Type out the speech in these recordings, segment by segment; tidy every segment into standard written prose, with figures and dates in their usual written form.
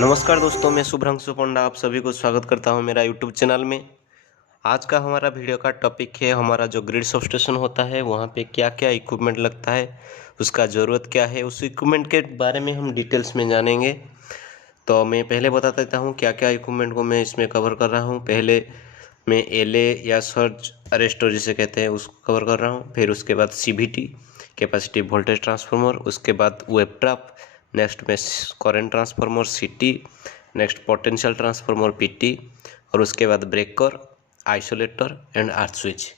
नमस्कार दोस्तों, मैं शुभ्रांशु पंडा आप सभी को स्वागत करता हूं मेरा यूट्यूब चैनल में। आज का हमारा वीडियो का टॉपिक है हमारा जो ग्रिड सबस्टेशन होता है वहां पे क्या क्या इक्विपमेंट लगता है, उसका ज़रूरत क्या है, उस इक्विपमेंट के बारे में हम डिटेल्स में जानेंगे। तो मैं पहले बता देता हूँ क्या क्या इक्विपमेंट को मैं इसमें कवर कर रहा हूँ। पहले मैं एलए या सर्ज अरेस्टर जिसे कहते हैं उसको कवर कर रहा हूँ। फिर उसके बाद सीवीटी कैपेसिटिव वोल्टेज ट्रांसफार्मर, उसके बाद वेब ट्रैप, नेक्स्ट में करंट ट्रांसफार्मर सीटी, नेक्स्ट पोटेंशियल ट्रांसफार्मर पीटी, और उसके बाद breaker, isolator and earth switch.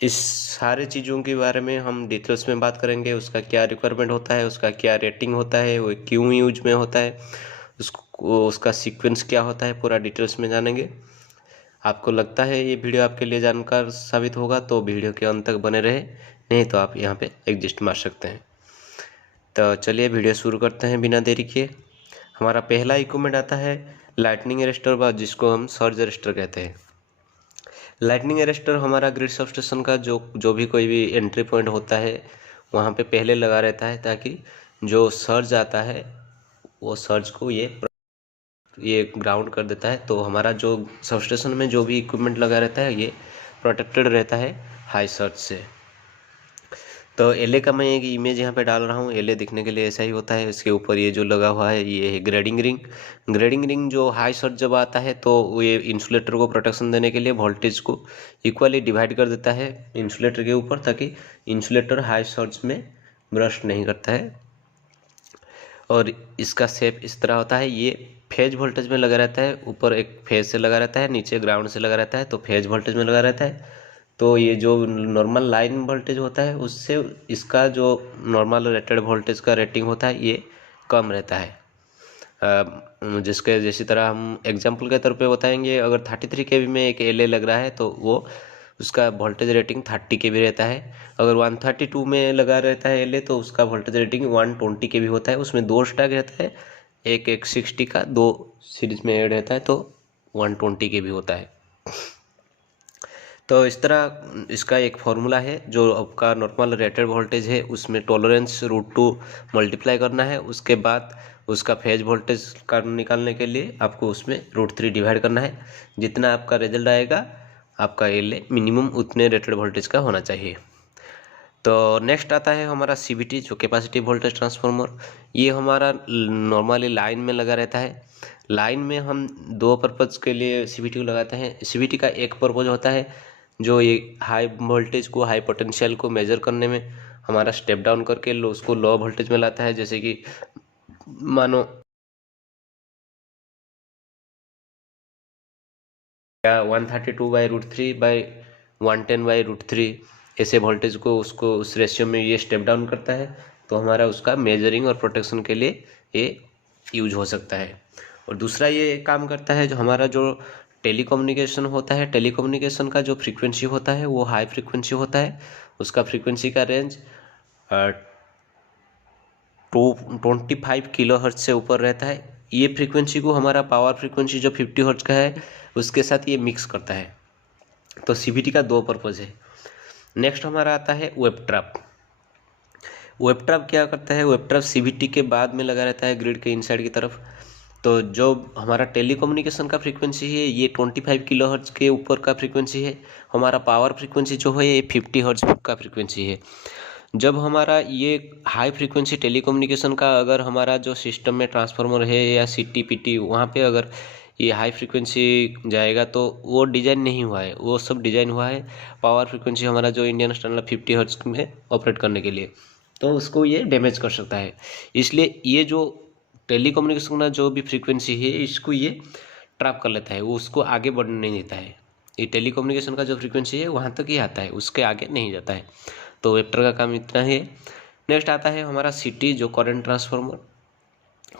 इस सारे चीज़ों के बारे में हम डिटेल्स में बात करेंगे। उसका क्या रिक्वायरमेंट होता है, उसका क्या रेटिंग होता है, वो क्यों यूज में होता है, उसको उसका सीक्वेंस क्या होता है, पूरा डिटेल्स में जानेंगे। आपको लगता है ये वीडियो आपके लिए जानकार साबित होगा तो वीडियो के अंत तक बने रहे, नहीं तो आप यहाँ पे एग्जिस्ट मार सकते हैं। तो चलिए वीडियो शुरू करते हैं बिना देरी के। हमारा पहला इक्विपमेंट आता है लाइटनिंग अरेस्टर, जिसको हम सर्ज अरेस्टर कहते हैं। लाइटनिंग अरेस्टर हमारा ग्रिड सबस्टेशन का जो भी कोई भी एंट्री पॉइंट होता है वहाँ पे पहले लगा रहता है, ताकि जो सर्ज आता है वो सर्ज को ये ग्राउंड कर देता है। तो हमारा जो सबस्टेशन में जो भी इक्विपमेंट लगा रहता है ये प्रोटेक्टेड रहता है हाई सर्ज से। तो एलए का मैं एक इमेज यहाँ पे डाल रहा हूँ। एलए दिखने के लिए ऐसा ही होता है। इसके ऊपर ये जो लगा हुआ है ये है ग्रेडिंग रिंग। ग्रेडिंग रिंग जो हाई सर्ज जब आता है तो ये इंसुलेटर को प्रोटेक्शन देने के लिए वोल्टेज को इक्वली डिवाइड कर देता है इंसुलेटर के ऊपर, ताकि इंसुलेटर हाई सर्ज में ब्रस्ट नहीं करता है। और इसका शेप इस तरह होता है। ये फेज वोल्टेज में लगा रहता है, ऊपर एक फेज से लगा रहता है, नीचे ग्राउंड से लगा रहता है, तो फेज वोल्टेज में लगा रहता है। तो ये जो नॉर्मल लाइन वोल्टेज होता है उससे इसका जो नॉर्मल रेटेड वोल्टेज का रेटिंग होता है ये कम रहता है। जिसके जैसी तरह हम एग्जांपल के तौर पे बताएंगे, अगर 33 kV में एक एलए लग रहा है तो वो उसका वोल्टेज रेटिंग 30 kV रहता है। अगर 132 में लगा रहता है एलए तो उसका वोल्टेज रेटिंग 120 kV होता है। उसमें दो स्टैक रहता है, एक 60 का, दो सीरीज में ऐड रहता है, तो 120 kV होता है। तो इस तरह इसका एक फॉर्मूला है। जो आपका नॉर्मल रेटेड वोल्टेज है उसमें टॉलरेंस √2 मल्टीप्लाई करना है। उसके बाद उसका फेज वोल्टेज का निकालने के लिए आपको उसमें √3 डिवाइड करना है। जितना आपका रिजल्ट आएगा आपका एलए मिनिमम उतने रेटेड वोल्टेज का होना चाहिए। तो नेक्स्ट आता है हमारा सीवीटी जो कैपेसिटिव वोल्टेज ट्रांसफार्मर। ये हमारा नॉर्मली लाइन में लगा रहता है। लाइन में हम दो पर्पज़ के लिए सीवीटी को लगाते हैं। सीवीटी का एक पर्पज़ होता है जो ये हाई वोल्टेज को, हाई पोटेंशियल को मेजर करने में हमारा स्टेप डाउन करके उसको लो वोल्टेज में लाता है। जैसे कि मानो 132/√3/110/√3 ऐसे वोल्टेज को उसको उस रेशियो में ये स्टेप डाउन करता है, तो हमारा उसका मेजरिंग और प्रोटेक्शन के लिए ये यूज हो सकता है। और दूसरा ये काम करता है जो हमारा जो टेलीकम्युनिकेशन होता है, टेलीकम्युनिकेशन का जो फ्रीक्वेंसी होता है वो हाई फ्रीक्वेंसी होता है। उसका फ्रीक्वेंसी का रेंज 25 किलोहर्ट्ज से ऊपर रहता है। ये फ्रीक्वेंसी को हमारा पावर फ्रीक्वेंसी जो 50 हर्ट्ज का है उसके साथ ये मिक्स करता है। तो सीवीटी का दो पर्पज़ है। नेक्स्ट हमारा आता है वेब ट्रैप। वेब ट्रैप क्या करता है? वेब ट्रैप सीवीटी के बाद में लगा रहता है ग्रिड के इनसाइड की तरफ। तो जो हमारा टेलीकम्युनिकेशन का फ्रीक्वेंसी है ये 25 किलोहर्ट्ज के ऊपर का फ्रीक्वेंसी है। हमारा पावर फ्रीक्वेंसी जो है ये 50 हर्ट्ज का फ्रीक्वेंसी है। जब हमारा ये हाई फ्रीक्वेंसी टेलीकम्युनिकेशन का अगर हमारा जो सिस्टम में ट्रांसफार्मर है या सीटी पीटी वहाँ पे अगर ये हाई फ्रीक्वेंसी जाएगा तो वो डिज़ाइन नहीं हुआ है, वो सब डिज़ाइन हुआ है पावर फ्रीक्वेंसी हमारा जो इंडियन स्टैंडर्ड 50 हर्ट्ज में ऑपरेट करने के लिए, तो उसको ये डैमेज कर सकता है। इसलिए ये जो टेलीकम्युनिकेशन का जो भी फ्रीक्वेंसी है इसको ये ट्रैप कर लेता है, वो उसको आगे बढ़ने नहीं देता है। ये टेलीकम्युनिकेशन का जो फ्रीक्वेंसी है वहाँ तक ही आता है, उसके आगे नहीं जाता है। तो वेक्टर का काम इतना है। नेक्स्ट आता है हमारा सीटी जो करंट ट्रांसफार्मर।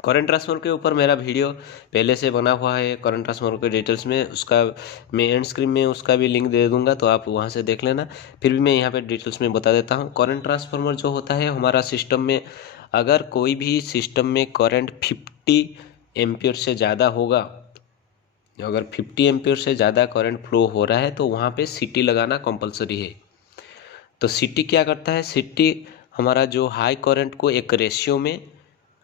करंट ट्रांसफार्मर के ऊपर मेरा वीडियो पहले से बना हुआ है करंट ट्रांसफार्मर के डिटेल्स में, उसका मैं एंड स्क्रीन में उसका भी लिंक दे दूंगा तो आप वहां से देख लेना। फिर भी मैं यहाँ पे डिटेल्स में बता देता हूँ। करंट ट्रांसफार्मर जो होता है हमारा सिस्टम में, अगर कोई भी सिस्टम में करंट 50 एम्पियर से ज़्यादा होगा, अगर 50 एम्पियर से ज़्यादा करंट फ्लो हो रहा है तो वहाँ पे सीटी लगाना कंपलसरी है। तो सीटी क्या करता है? सीटी हमारा जो हाई करंट को एक रेशियो में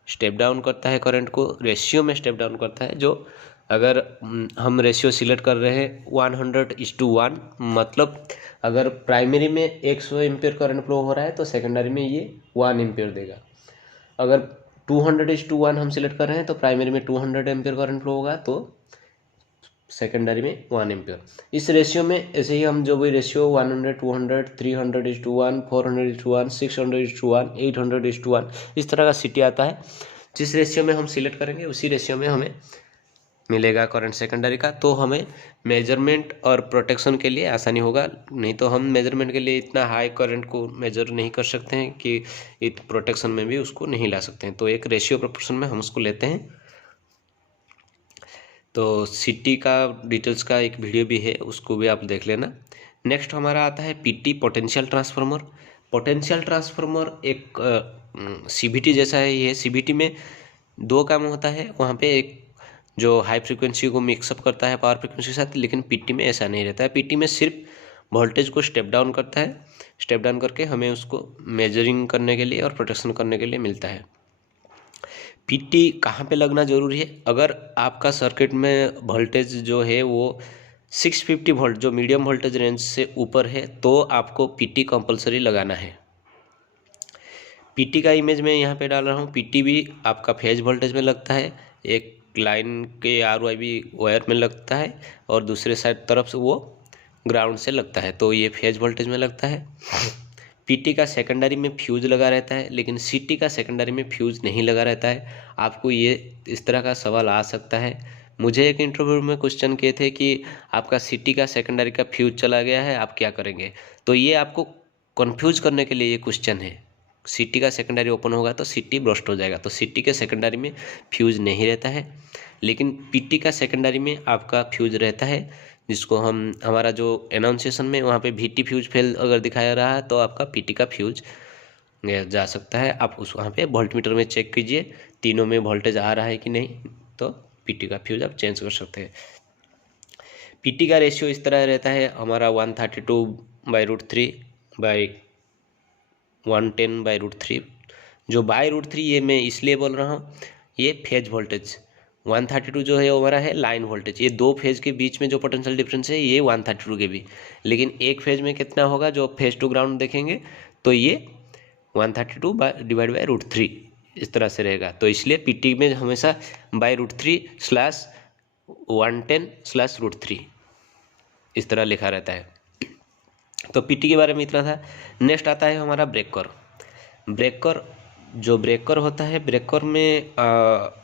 स्टेप डाउन करता है करंट को, रेशियो में स्टेप डाउन करता है। जो अगर हम रेशियो सिलेक्ट कर रहे हैं 100:1, मतलब अगर प्राइमरी में 100 एम्पियर करंट फ्लो हो रहा है तो सेकेंडरी में ये 1 एम्पियर देगा। अगर 200:1 हम सिलेक्ट कर रहे हैं तो प्राइमरी में 200 एम्पियर करंट फ्लो होगा तो सेकेंडरी में 1 एम्पियर। इस रेशियो में ऐसे ही हम जो भी रेशियो 100, 200, 300:1, 400:1, 600:1, 800:1 इस तरह का सिटी आता है। जिस रेशियो में हम सिलेक्ट करेंगे उसी रेशियो में हमें मिलेगा करंट सेकेंडरी का, तो हमें मेजरमेंट और प्रोटेक्शन के लिए आसानी होगा। नहीं तो हम मेजरमेंट के लिए इतना हाई करंट को मेजर नहीं कर सकते हैं कि प्रोटेक्शन में भी उसको नहीं ला सकते हैं। तो एक रेशियो प्रोपोर्शन में हम उसको लेते हैं। तो सिटी का डिटेल्स का एक वीडियो भी है, उसको भी आप देख लेना। नेक्स्ट हमारा आता है PT, potential transformer. Potential transformer एक सीवीटी जैसा है। ये सीवीटी में दो काम होता है। वहाँ पे एक जो हाई फ्रीक्वेंसी को मिक्सअप करता है पावर फ्रीक्वेंसी के साथ, लेकिन पीटी में ऐसा नहीं रहता है। पीटी में सिर्फ वोल्टेज को स्टेप डाउन करता है, स्टेप डाउन करके हमें उसको मेजरिंग करने के लिए और प्रोटेक्शन करने के लिए मिलता है। पीटी कहाँ पे लगना ज़रूरी है? अगर आपका सर्किट में वोल्टेज जो है वो 650 वोल्ट जो मीडियम वोल्टेज रेंज से ऊपर है तो आपको पीटी कंपलसरी लगाना है। पीटी का इमेज मैं यहाँ पे डाल रहा हूँ। पीटी भी आपका फेज वोल्टेज में लगता है, एक लाइन के RYB वायर में लगता है और दूसरे साइड तरफ से वो ग्राउंड से लगता है, तो ये फेज वोल्टेज में लगता है। पीटी का सेकेंडरी में फ्यूज लगा रहता है, लेकिन सीटी का सेकेंडरी में फ्यूज नहीं लगा रहता है। आपको ये इस तरह का सवाल आ सकता है। मुझे एक इंटरव्यू में क्वेश्चन किए थे कि आपका सीटी का सेकेंडरी का फ्यूज चला गया है, आप क्या करेंगे? तो ये आपको कन्फ्यूज करने के लिए ये क्वेश्चन है। सीटी का सेकेंडरी ओपन होगा तो सीटी ब्रस्ट हो जाएगा, तो सीटी के सेकेंडरी में फ्यूज नहीं रहता है, लेकिन पीटी का सेकेंडरी में आपका फ्यूज रहता है, जिसको हम हमारा जो एनाउंसिएशन में वहाँ पे VT फ्यूज फेल अगर दिखाया रहा है तो आपका पीटी का फ्यूज जा सकता है। आप उस वहाँ पे वोल्टमीटर में चेक कीजिए, तीनों में वोल्टेज आ रहा है कि नहीं, तो पीटी का फ्यूज आप चेंज कर सकते हैं। पीटी का रेशियो इस तरह रहता है हमारा 132/√3/110/√3। जो बाय√3 ये मैं इसलिए बोल रहा हूँ, ये फेज वोल्टेज 132 जो है वो हमारा है लाइन वोल्टेज। ये दो फेज के बीच में जो पोटेंशियल डिफरेंस है ये 132 के भी, लेकिन एक फेज में कितना होगा जो फेज टू ग्राउंड देखेंगे तो ये 132/√3 इस तरह से रहेगा। तो इसलिए पीटी में हमेशा बाय√3/110/√3 इस तरह लिखा रहता है। तो पीटी के बारे में इतना था। नेक्स्ट आता है हमारा ब्रेकर। जो ब्रेकर होता है, ब्रेकर में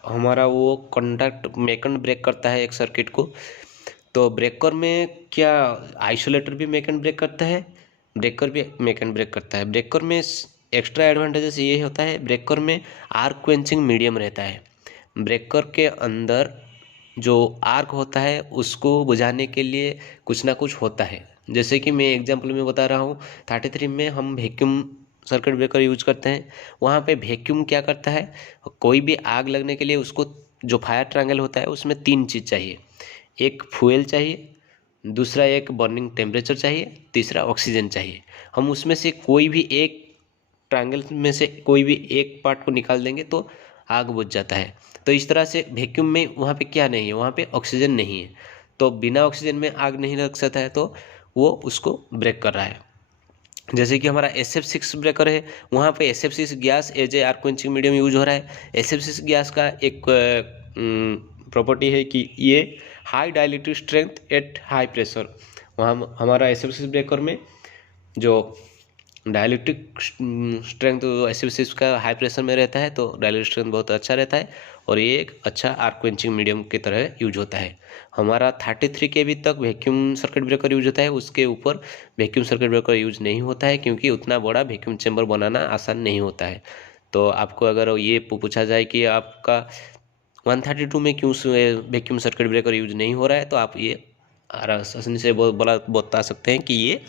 हमारा वो कंडक्ट मेकन ब्रेक करता है एक सर्किट को। तो ब्रेकर में क्या आइसोलेटर भी मेकन ब्रेक करता है, ब्रेकर भी मेकन ब्रेक करता है। ब्रेकर में एक्स्ट्रा एडवांटेजेस ये होता है, ब्रेकर में आर्क क्वेंचिंग मीडियम रहता है। ब्रेकर के अंदर जो आर्क होता है उसको बुझाने के लिए कुछ ना कुछ होता है। जैसे कि मैं एग्जांपल में बता रहा हूँ, 33 में हम वैक्यूम सर्किट ब्रेकर यूज करते हैं। वहाँ पे वैक्यूम क्या करता है, कोई भी आग लगने के लिए उसको जो फायर ट्रायंगल होता है उसमें 3 चीज़ चाहिए। एक फ्यूल चाहिए, दूसरा एक बर्निंग टेम्परेचर चाहिए, तीसरा ऑक्सीजन चाहिए। हम उसमें से कोई भी एक ट्रायंगल में से कोई भी एक पार्ट को निकाल देंगे तो आग बुझ जाता है। तो इस तरह से वैक्यूम में वहाँ पे क्या नहीं है, वहाँ पे ऑक्सीजन नहीं है, तो बिना ऑक्सीजन में आग नहीं लग सकता है, तो वो उसको ब्रेक कर रहा है। जैसे कि हमारा SF6 ब्रेकर है, वहाँ पे SF6 gas as a arc quenching medium use हो रहा है। SF6 गैस का एक प्रॉपर्टी है कि ये high dielectric strength at high pressure. वहाँ हमारा SF6 ब्रेकर में जो डायलेक्ट्रिक स्ट्रेंथ SF6 का हाई प्रेशर में रहता है, तो डायलेक्ट्रिक स्ट्रेंथ बहुत अच्छा रहता है और ये एक अच्छा आर्क क्वेंचिंग मीडियम की तरह यूज होता है। हमारा 33 kV तक वैक्यूम सर्किट ब्रेकर यूज होता है, उसके ऊपर वैक्यूम सर्किट ब्रेकर यूज नहीं होता है, क्योंकि उतना बड़ा वैक्यूम चैम्बर बनाना आसान नहीं होता है। तो आपको अगर ये पूछा जाए कि आपका 132 में क्यों वैक्यूम सर्किट ब्रेकर यूज नहीं हो रहा है, तो आप ये आसानी से बता सकते हैं कि ये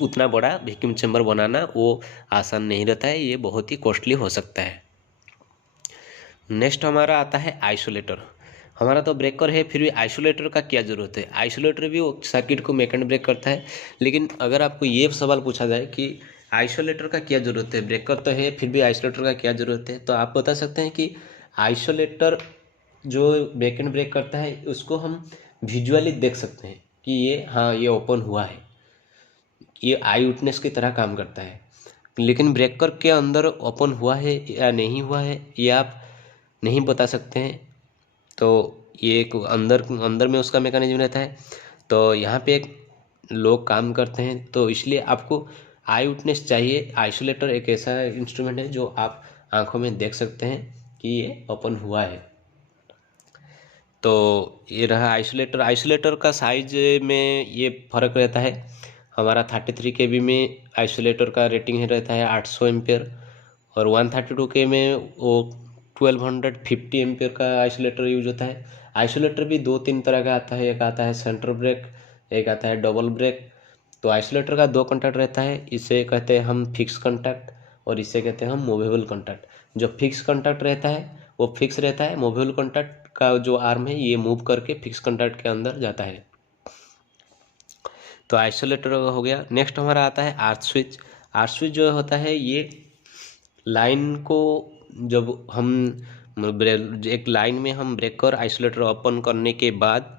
उतना बड़ा वैक्यूम चैम्बर बनाना वो आसान नहीं रहता है, ये बहुत ही कॉस्टली हो सकता है। नेक्स्ट हमारा आता है आइसोलेटर। हमारा तो ब्रेकर है, फिर भी आइसोलेटर का क्या ज़रूरत है? आइसोलेटर भी वो सर्किट को मेक एंड ब्रेक करता है, लेकिन अगर आपको ये सवाल पूछा जाए कि आइसोलेटर का क्या ज़रूरत है, ब्रेकर तो है फिर भी आइसोलेटर का क्या ज़रूरत है। तो आप बता सकते हैं कि आइसोलेटर जो बैक एंड ब्रेक करता है उसको हम विजुअली देख सकते हैं कि ये हाँ ये ओपन हुआ है, ये आई विटनेस की तरह काम करता है। लेकिन ब्रेकर के अंदर ओपन हुआ है या नहीं हुआ है ये आप नहीं बता सकते हैं। तो ये एक अंदर अंदर में उसका मैकेनिज्म रहता है। तो यहाँ पे एक लोग काम करते हैं, तो इसलिए आपको आई विटनेस चाहिए। आइसोलेटर एक ऐसा इंस्ट्रूमेंट है जो आप आंखों में देख सकते हैं कि ये ओपन हुआ है। तो ये रहा आइसोलेटर। आइसोलेटर का साइज में ये फ़र्क रहता है। हमारा 33 KB में आइसोलेटर का रेटिंग रहता है 800 एम्पेयर, और 132 के में वो 1250 एम्पेयर का आइसोलेटर यूज होता है। आइसोलेटर भी दो तीन तरह का आता है, एक आता है सेंटर ब्रेक, एक आता है डबल ब्रेक। तो आइसोलेटर का दो कॉन्टैक्ट रहता है, इसे कहते हैं हम फिक्स कॉन्टैक्ट और इसे कहते हैं हम मूवेबल कॉन्टैक्ट। जो फिक्स कॉन्टैक्ट रहता है वो फिक्स रहता है, मूवेबल कॉन्टैक्ट का जो आर्म है ये मूव करके फिक्स कॉन्टैक्ट के अंदर जाता है। तो आइसोलेटर हो गया। नेक्स्ट हमारा आता है आर्च स्विच। आर्च स्विच जो होता है ये लाइन को जब हम एक लाइन में हम ब्रेकर आइसोलेटर ओपन करने के बाद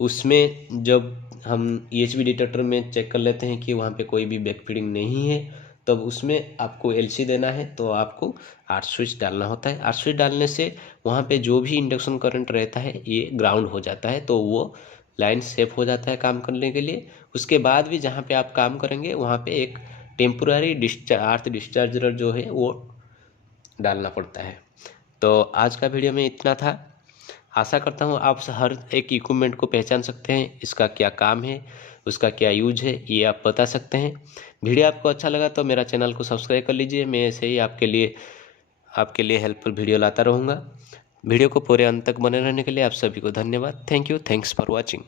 उसमें जब हम EHV डिटेक्टर में चेक कर लेते हैं कि वहाँ पे कोई भी बैक फीडिंग नहीं है, तब उसमें आपको LC देना है, तो आपको आर्च स्विच डालना होता है। आर्च स्विच डालने से वहाँ पे जो भी इंडक्शन करंट रहता है ये ग्राउंड हो जाता है, तो वो लाइन सेफ हो जाता है काम करने के लिए। उसके बाद भी जहाँ पे आप काम करेंगे वहाँ पे एक टेम्पोररी अर्थ डिस्चार्जर जो है वो डालना पड़ता है। तो आज का वीडियो में इतना था। आशा करता हूँ आप हर एक इक्विपमेंट को पहचान सकते हैं, इसका क्या काम है, उसका क्या यूज है, ये आप बता सकते हैं। वीडियो आपको अच्छा लगा तो मेरा चैनल को सब्सक्राइब कर लीजिए। मैं ऐसे ही आपके लिए हेल्पफुल वीडियो लाता रहूँगा। वीडियो को पूरे अंत तक बने रहने के लिए आप सभी को धन्यवाद। Thank you, thanks for watching.